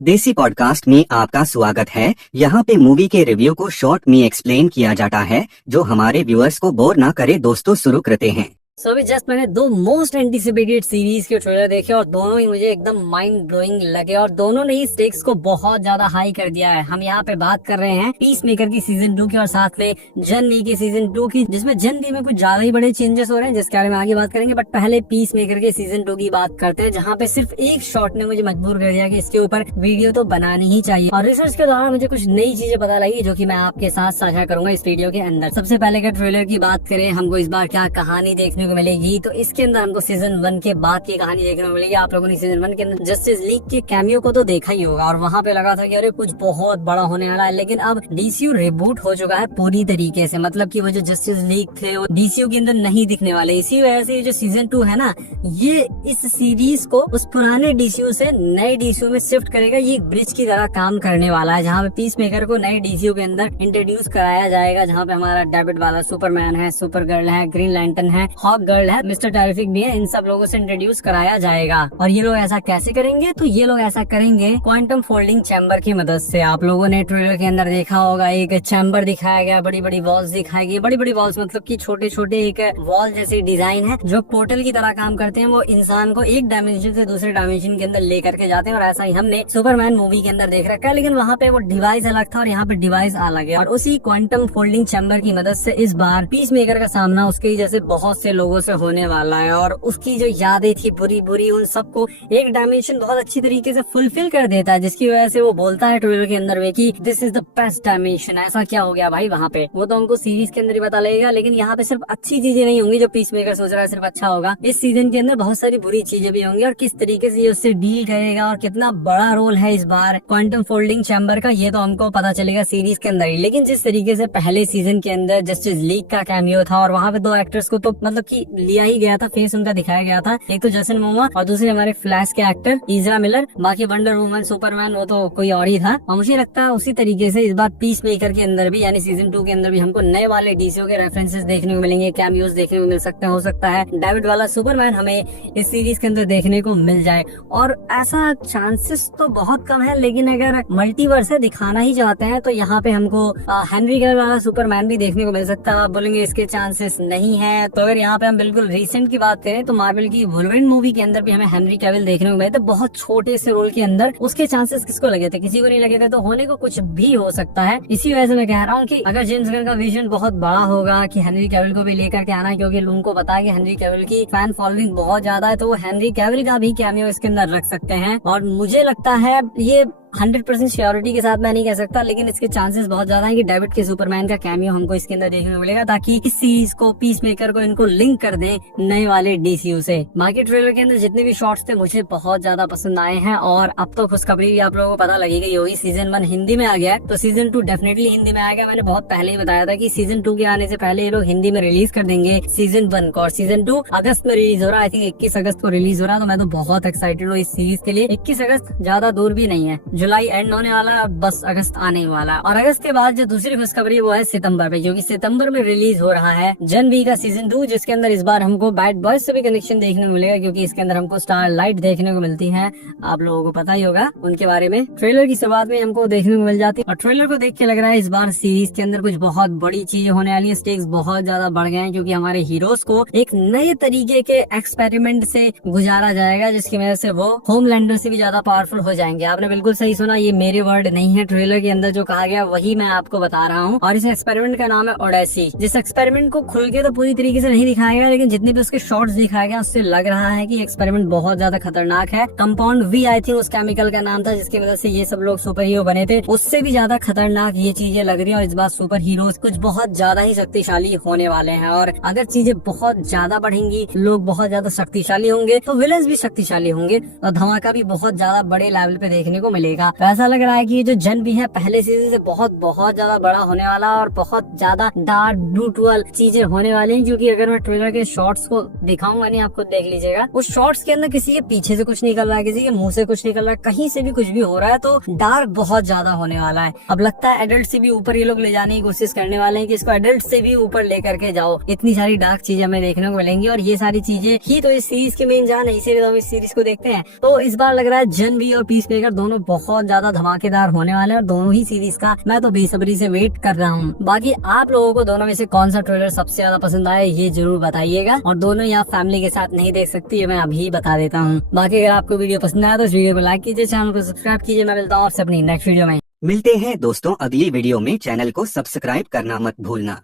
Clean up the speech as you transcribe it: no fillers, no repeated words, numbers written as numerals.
देसी पॉडकास्ट में आपका स्वागत है। यहाँ पे मूवी के रिव्यू को शॉर्ट में एक्सप्लेन किया जाता है जो हमारे व्यूअर्स को बोर ना करे। दोस्तों शुरू करते हैं। अभी जस्ट मैंने दो मोस्ट एंटिसिपेटेड सीरीज के ट्रेलर देखे और दोनों ही मुझे एकदम माइंड ब्लोइंग लगे और दोनों ने ही स्टेक्स को बहुत ज्यादा हाई कर दिया है। हम यहाँ पे बात कर रहे हैं पीस मेकर की सीजन 2 की और साथ में जन वी की सीजन 2 की, जिसमें जन वी में कुछ ज्यादा ही बड़े चेंजेस हो रहे हैं जिसके बारे में आगे बात करेंगे। बट पहले पीस मेकर के सीजन 2 की बात करते हैं, जहाँ पे सिर्फ एक शॉट ने मुझे मजबूर कर दिया कि इसके ऊपर वीडियो तो बनानी ही चाहिए। और रिसर्च के दौरान मुझे कुछ नई चीजें पता लगी जो की मैं आपके साथ साझा करूंगा इस वीडियो के अंदर। सबसे पहले अगर ट्रेलर की बात करें, हमको इस बार क्या कहानी देखने को मिलेगी, तो इसके अंदर हमको सीजन 1 के बाद की कहानी देखने को मिलेगी। आप लोगों ने सीजन 1 के अंदर जस्टिस लीग के कैमियो को तो देखा ही होगा और वहाँ पे लगा था कि अरे कुछ बहुत बड़ा होने वाला है, लेकिन अब डीसीयू रिबूट हो चुका है पूरी तरीके से। मतलब कि वो जो जस्टिस लीग थे वो डीसीयू के अंदर नहीं दिखने वाले। इसी वजह से जो सीजन 2 है ना, ये इस सीरीज को उस पुराने डीसीयू से नए डीसीयू में शिफ्ट करेगा। ये एक ब्रिज की तरह काम करने वाला है, जहाँ पे पीस मेकर को नए डीसीयू के अंदर इंट्रोड्यूस कराया जाएगा, जहाँ पे हमारा डेविड वाला सुपरमैन है, सुपर गर्ल है, ग्रीन लैंटर्न है, हॉक गर्ल है, मिस्टर टेरिफिक भी है। इन सब लोगों से इंट्रोड्यूस कराया जाएगा। और ये लोग ऐसा कैसे करेंगे, तो ये लोग ऐसा करेंगे क्वांटम फोल्डिंग चैम्बर की मदद से। आप लोगों ने ट्रेलर के अंदर देखा होगा, एक चैम्बर दिखाया गया, बड़ी बड़ी वॉल्स दिखाई गई। बड़ी बड़ी वॉल्स मतलब कि छोटे छोटे एक वॉल जैसी डिजाइन है जो पोर्टल की तरह काम करते हैं। वो इंसान को एक डायमेंशन से दूसरे डायमेंशन के अंदर लेकर के जाते हैं और ऐसा ही हमने सुपरमैन मूवी के अंदर देख रखा है। लेकिन वहाँ पे वो डिवाइस अलग था और यहाँ पे डिवाइस अलग है। और उसी क्वांटम फोल्डिंग चैम्बर की मदद से इस बार पीस मेकर का सामना उसके जैसे बहुत से लोगों से होने वाला है और उसकी जो यादें थी बुरी बुरी, उन सबको एक डायमेंशन बहुत अच्छी तरीके से फुलफिल कर देता है, जिसकी वजह से वो बोलता है ट्रेलर के अंदर में कि this is the best dimension. ऐसा क्या हो गया भाई वहाँ पे, वो तो हमको सीरीज के अंदर ही पता लगेगा। लेकिन यहाँ पे सिर्फ अच्छी चीजें नहीं होंगी जो पीस मेकर सोच रहा है सिर्फ अच्छा होगा। इस सीजन के अंदर बहुत सारी बुरी चीजें भी होंगी और किस तरीके से ये उससे डील करेगा और कितना बड़ा रोल है इस बार क्वांटम फोल्डिंग चैम्बर का, ये तो हमको पता चलेगा सीरीज के अंदर ही। लेकिन जिस तरीके से पहले सीजन के अंदर जस्टिस लीग का कैमियो था और वहाँ पे दो एक्टर्स को तो मतलब की लिया ही गया था, फेस उनका दिखाया गया था, एक तो जेसन मोमोआ और दूसरे हमारे फ्लैश के एक्टर इज़रा मिलर। बाकी वंडर वुमन, सुपरमैन वो तो कोई और ही था। और मुझे लगता है उसी तरीके से इस बार पीस मेकर के अंदर भी यानी सीजन 2 के अंदर भी हमको नए वाले डीसीयू के रेफरेंसेस देखने को मिलेंगे, कैमियोस देखने को मिल सकते हैं। हो सकता है डेविड वाला सुपरमैन हमें इस सीरीज के अंदर देखने को मिल जाए और ऐसा चांसेस तो बहुत कम है। लेकिन अगर मल्टीवर्स दिखाना ही चाहते हैं तो यहाँ पे हमको हेनरी कैविल वाला सुपरमैन भी देखने को मिल सकता है। आप बोलेंगे इसके चांसेस नहीं है, तो अगर यहाँ पे हम बिल्कुल रिसेंट की बात करें तो मार्वल की वुल्वरीन मूवी के अंदर भी हमें हेनरी कैविल देखने को मिले थे बहुत छोटे से रोल के अंदर। उसके चांसेस किसको लगे थे, किसी को नहीं लगे थे, तो होने को कुछ भी हो सकता है। इसी वजह से मैं कह रहा हूँ कि अगर जेम्स गन का विजन बहुत बड़ा होगा कि हेनरी कैविल को भी लेकर के आना, क्योंकि उनको पता है कि हेनरी कैविल की फैन फॉलोइंग बहुत ज्यादा है, तो वो हेनरी कैविल का भी कैमियो इसके अंदर रख सकते हैं। और मुझे लगता है ये 100% श्योरिटी के साथ मैं नहीं कह सकता, लेकिन इसके चांसेस बहुत ज्यादा है कि डेविड के सुपरमैन का कैमियो हमको इसके अंदर देखने को मिलेगा, ताकि इस सीरीज को पीस मेकर को इनको लिंक कर दें नए वाले डीसीयू से। बाकी ट्रेलर के अंदर जितने भी शॉट्स थे मुझे बहुत ज्यादा पसंद आए हैं और अब तो खुशखबरी भी आप लोगों को पता लगी गई होगी, सीजन 1 हिंदी में आ गया है तो सीजन 2 डेफिनेटली हिंदी में आएगा। मैंने बहुत पहले ही बताया था कि सीजन 2 के आने से पहले ये लोग हिंदी में रिलीज कर देंगे सीजन 1 को। और सीजन 2 अगस्त में रिलीज हो रहा है, आई थिंक 21 अगस्त को रिलीज हो रहा है। तो मैं तो बहुत एक्साइटेड हूँ इस सीरीज के लिए। 21 अगस्त ज्यादा दूर भी नहीं है, जुलाई एंड होने वाला, बस अगस्त आने वाला। और अगस्त के बाद जो दूसरी खुशखबरी वो है सितंबर पे, क्योंकि सितंबर में रिलीज हो रहा है जन वी का सीजन 2, जिसके अंदर इस बार हमको बैड बॉयज से भी कनेक्शन देखने को मिलेगा, क्योंकि इसके अंदर हमको स्टार लाइट देखने को मिलती है। आप लोगों को पता ही होगा उनके बारे में, ट्रेलर की शुरुआत में हमको देखने को मिल जाती है। और ट्रेलर को देख के लग रहा है इस बार सीरीज के अंदर कुछ बहुत बड़ी चीजें होने वाली है। स्टेक्स बहुत ज्यादा बढ़ गए हैं, क्योंकि हमारे हीरोज को एक नए तरीके के एक्सपेरिमेंट से गुजारा जाएगा, जिसकी वजह से वो होमलैंडर से भी ज्यादा पावरफुल हो जाएंगे। आपने बिल्कुल सही सुना, ये मेरे वर्ड नहीं है, ट्रेलर के अंदर जो कहा गया वही मैं आपको बता रहा हूँ। और इस एक्सपेरिमेंट का नाम है ओडेसी। जिस एक्सपेरिमेंट को खुल के तो पूरी तरीके से नहीं दिखाया गया, लेकिन जितने भी उसके शॉट्स दिखाया गया उससे लग रहा है कि एक्सपेरिमेंट बहुत ज्यादा खतरनाक है। कंपाउंड वी आई थिंक उस केमिकल का नाम था, जिसकी वजह से ये सब लोग सुपर हीरो बने थे। उससे भी ज्यादा खतरनाक ये चीजें लग रही है और इस बार सुपर हीरोज कुछ बहुत ज्यादा ही शक्तिशाली होने वाले हैं। और अगर चीजें बहुत ज्यादा बढ़ेंगी, लोग बहुत ज्यादा शक्तिशाली होंगे, तो विलन्स भी शक्तिशाली होंगे और धमाका भी बहुत ज्यादा बड़े लेवल पे देखने को मिलेगा। तो ऐसा लग रहा है कि ये जो जन भी है पहले सीजन से बहुत ज्यादा बड़ा होने वाला और बहुत ज्यादा डार्क ब्रूटल चीजें होने वाली हैं। क्योंकि अगर मैं ट्रेलर के शॉर्ट्स को दिखाऊंगा, नहीं आप खुद देख लीजिएगा, उस शॉर्ट्स के अंदर किसी के पीछे से कुछ निकल रहा है, किसी के मुंह से कुछ निकल रहा है, कहीं से भी कुछ भी हो रहा है, तो डार्क बहुत ज्यादा होने वाला है। अब लगता है एडल्ट से भी ऊपर ये लोग ले जाने की कोशिश करने वाले हैं कि इसको एडल्ट से भी ऊपर लेकर के जाओ। इतनी सारी डार्क चीजें हमें देखने को मिलेंगी और ये सारी चीजें ही तो इस सीरीज की मेन जान है, इसीलिए हम इस सीरीज को देखते हैं। तो इस बार लग रहा है जन भी और पीस मेकर दोनों बहुत बहुत ज्यादा धमाकेदार होने वाले हैं और दोनों ही सीरीज का मैं तो बेसब्री से वेट कर रहा हूँ। बाकी आप लोगों को दोनों में से कौन सा ट्रेलर सबसे ज्यादा पसंद आया ये जरूर बताइएगा, और दोनों ही आप फैमिली के साथ नहीं देख सकती ये मैं अभी बता देता हूँ। बाकी अगर आपको वीडियो पसंद आया तो इस वीडियो को लाइक कीजिए, चैनल को सब्सक्राइब कीजिए। मैं मिलता हूँ आपसे अपनी नेक्स्ट वीडियो में। मिलते हैं दोस्तों अगली वीडियो में। चैनल को सब्सक्राइब करना मत भूलना।